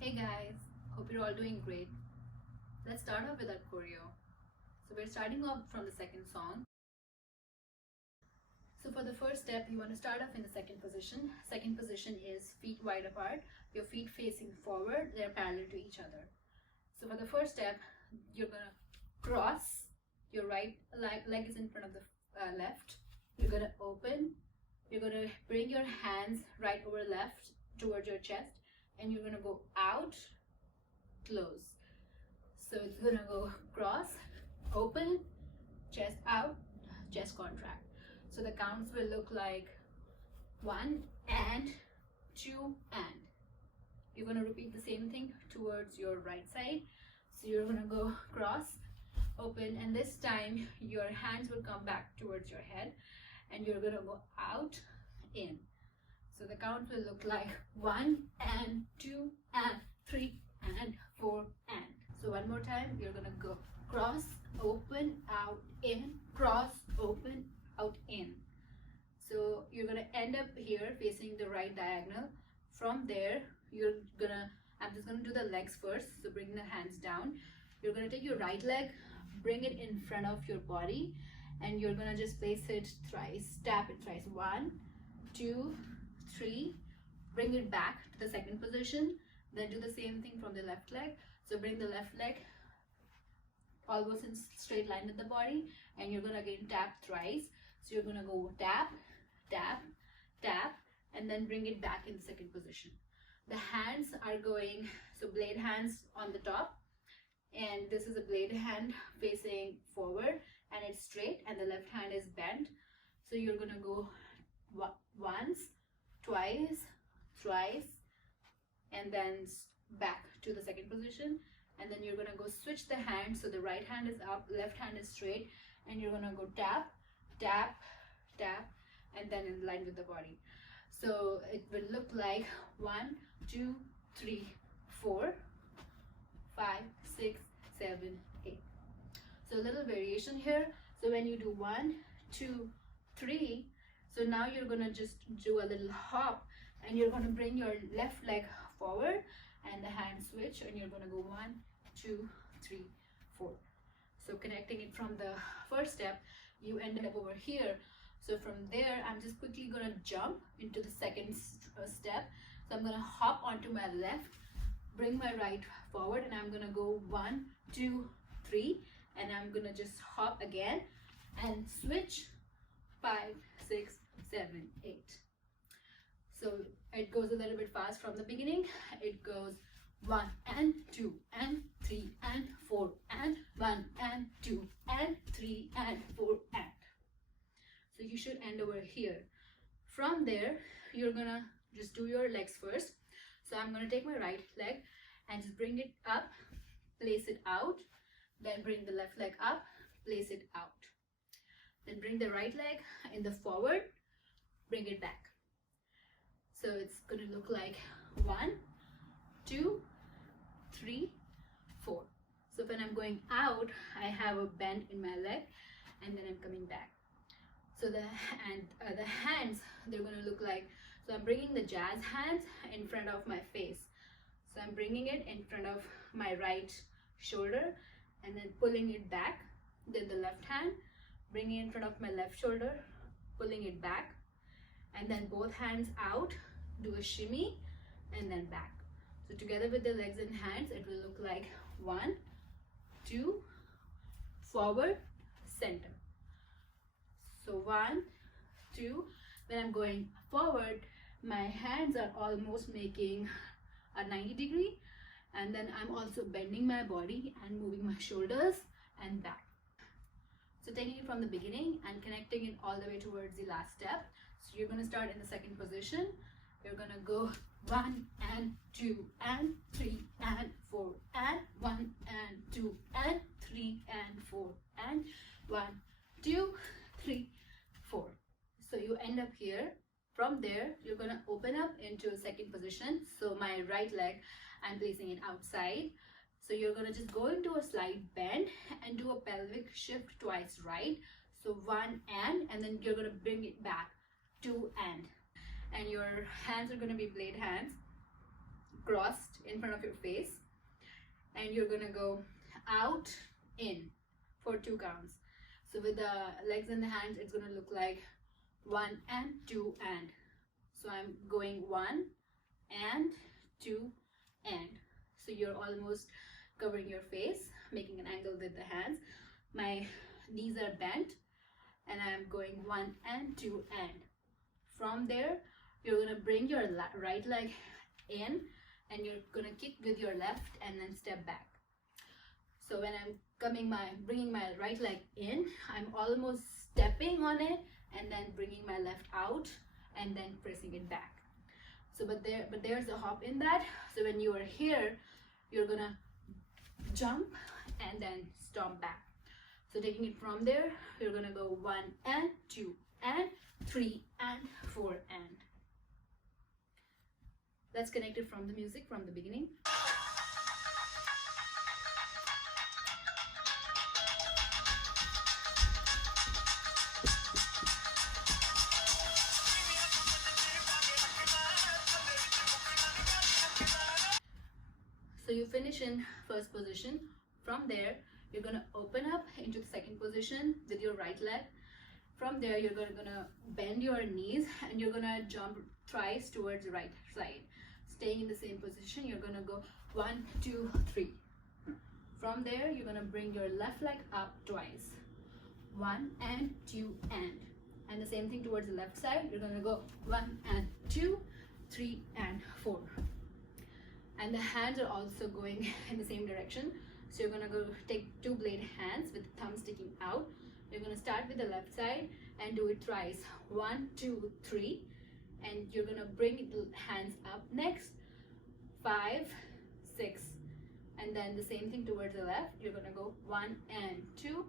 Hey guys, hope you're all doing great. Let's start off with our choreo. So we're starting off from the second song. So for the first step, you want to start off in the second position. Second position is feet wide apart, your feet facing forward, they're parallel to each other. So for the first step, you're gonna cross, your right leg is in front of the left. You're gonna open, you're gonna bring your hands right over left towards your chest, and you're gonna go out, close. So it's gonna go cross, open, chest out, chest contract. So the counts will look like 1 and 2 and. You're gonna repeat the same thing towards your right side. So you're gonna go cross, open, and this time your hands will come back towards your head and you're gonna go out, in. So the count will look like 1 and 2 and 3 and 4 and. So one more time, you're gonna go cross, open, out, in, cross, open, out, in. So you're gonna end up here facing the right diagonal. From there, I'm just gonna do the legs first. So bring the hands down. You're gonna take your right leg, bring it in front of your body, and you're gonna just place it thrice, tap it thrice. 1, 2, 3, bring it back to the second position, then do the same thing from the left leg. So bring the left leg almost in straight line with the body, and you're gonna again tap thrice. So you're gonna go tap, tap, tap, and then bring it back in the second position. The hands are going, so blade hands on the top, and this is a blade hand facing forward and it's straight, and the left hand is bent. So you're gonna go once, twice, thrice, and then back to the second position. And then you're gonna go switch the hands. So the right hand is up, left hand is straight, and you're gonna go tap, tap, tap, and then in line with the body. So it will look like 1, 2, 3, 4, 5, 6, 7, 8. So a little variation here. So when you do 1, 2, 3, so now you're gonna just do a little hop, and you're gonna bring your left leg forward and the hand switch, and you're gonna go 1, 2, 3, 4. So connecting it from the first step, you end up over here. So from there, I'm just quickly gonna jump into the second step. So I'm gonna hop onto my left, bring my right forward, and I'm gonna go 1, 2, 3, and I'm gonna just hop again and switch 5, 6, 7, 8. So it goes a little bit fast from the beginning. It goes 1 and 2 and 3 and 4 and 1 and 2 and 3 and 4 and. So you should end over here. From there, you're gonna just do your legs first. So I'm gonna take my right leg and just bring it up, place it out, then bring the left leg up, place it out. Then bring the right leg in the forward, bring it back. So it's gonna look like 1, 2, 3, 4. So when I'm going out, I have a bend in my leg, and then I'm coming back. So the hands, they're gonna look like, so I'm bringing the jazz hands in front of my face. So I'm bringing it in front of my right shoulder and then pulling it back. Then the left hand, bringing it in front of my left shoulder, pulling it back, and then both hands out, do a shimmy, and then back. So together with the legs and hands, it will look like 1, 2, forward, center. So 1, 2, when I'm going forward, my hands are almost making a 90 degree, and then I'm also bending my body and moving my shoulders and back. So taking it from the beginning and connecting it all the way towards the last step. So you're going to start in the second position. You're going to go 1 and 2 and 3 and 4 and 1 and 2 and 3 and 4 and 1, 2, 3, 4. So you end up here. From there, you're going to open up into a second position. So my right leg, I'm placing it outside. So you're going to just go into a slight bend and do a pelvic shift twice right. So 1 and then you're going to bring it back, 2 and your hands are going to be blade hands crossed in front of your face, and you're gonna go out, in for 2 counts. So with the legs and the hands, it's gonna look like 1 and 2 and. So I'm going 1 and 2 and. So you're almost covering your face, making an angle with the hands. My knees are bent, and I'm going 1 and 2 and. From there, you're gonna bring your right leg in, and you're gonna kick with your left and then step back. So when I'm bringing my right leg in, I'm almost stepping on it and then bringing my left out and then pressing it back. So but there's a hop in that. So when you are here, you're gonna jump and then stomp back. So taking it from there, you're gonna go 1 and 2 and 3 and 4 and. Let's connect it from the music from the beginning. So you finish in first position. From there, you're gonna open up into the second position with your right leg. From there, you're gonna bend your knees and you're gonna jump thrice towards the right side. Staying in the same position, you're gonna go 1, 2, 3. From there, you're gonna bring your left leg up twice. 1 and 2 and. And the same thing towards the left side, you're gonna go 1 and 2, 3 and 4. And the hands are also going in the same direction. So you're gonna go take 2 blade hands with the thumb sticking out. You're gonna start with the left side and do it thrice. 1, 2, 3. And you're gonna bring the hands up next. 5, 6. And then the same thing towards the left. You're gonna go 1 and 2,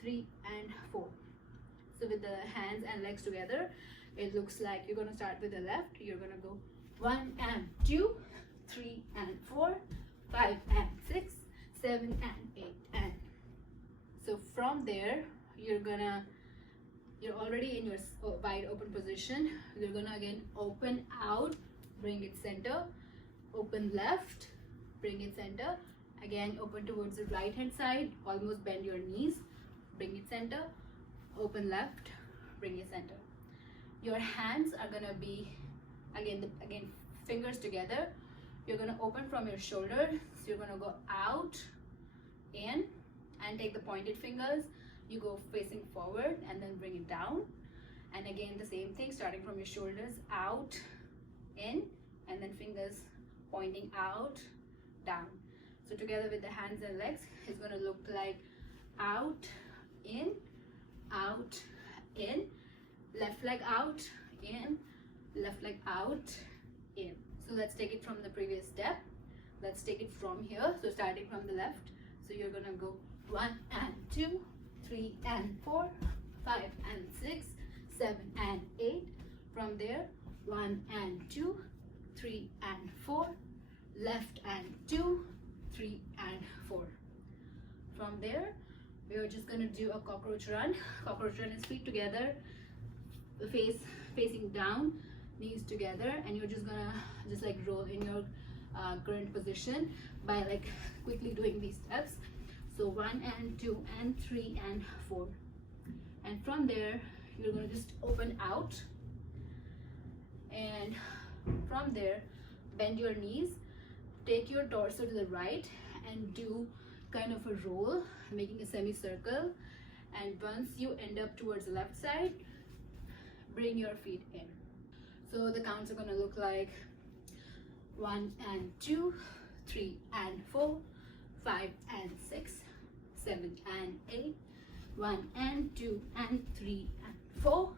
3 and 4. So with the hands and legs together, it looks like you're gonna start with the left. You're gonna go 1 and 2, 3 and 4, 5 and 6, 7 and 8 and. So from there, you're already in your wide open position. You're gonna again open out, bring it center, open left, bring it center, again open towards the right hand side, almost bend your knees, bring it center, open left, bring it center. Your hands are gonna be again fingers together. You're gonna open from your shoulder, so you're gonna go out, in, and take the pointed fingers. You go facing forward and then bring it down. And again the same thing, starting from your shoulders, out, in, and then fingers pointing out, down. So together with the hands and legs, it's gonna look like out, in, left leg out, in, left leg out, in. So let's take it from the previous step. Let's take it from here. So starting from the left. So you're gonna go 1 and 2, 3 and 4, 5 and 6, 7 and 8. From there, 1 and 2, 3 and 4, left and 2, 3 and 4. From there, we are just gonna do a cockroach run. Cockroach run is feet together, face facing down, knees together, and you're just gonna roll in your current position by quickly doing these steps. So 1 and 2 and 3 and 4. And from there, you're gonna just open out, and from there, bend your knees, take your torso to the right and do kind of a roll, making a semicircle. And once you end up towards the left side, bring your feet in. So the counts are gonna look like 1 and 2, 3 and 4, 5 and 6, 7 and 8, 1 and 2 and 3 and 4,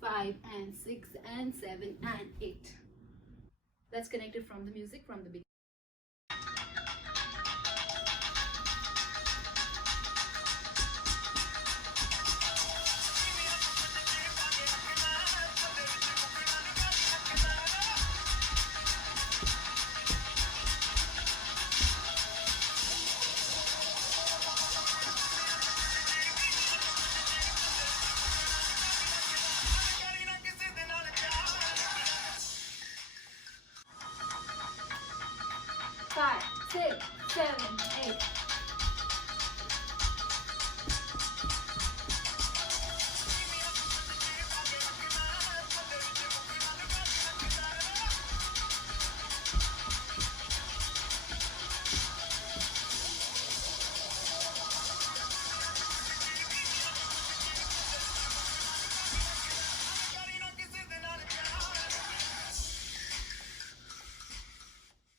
5 and 6 and 7 and 8. Let's connect it from the music from the beginning. 5, 6, 7, 8.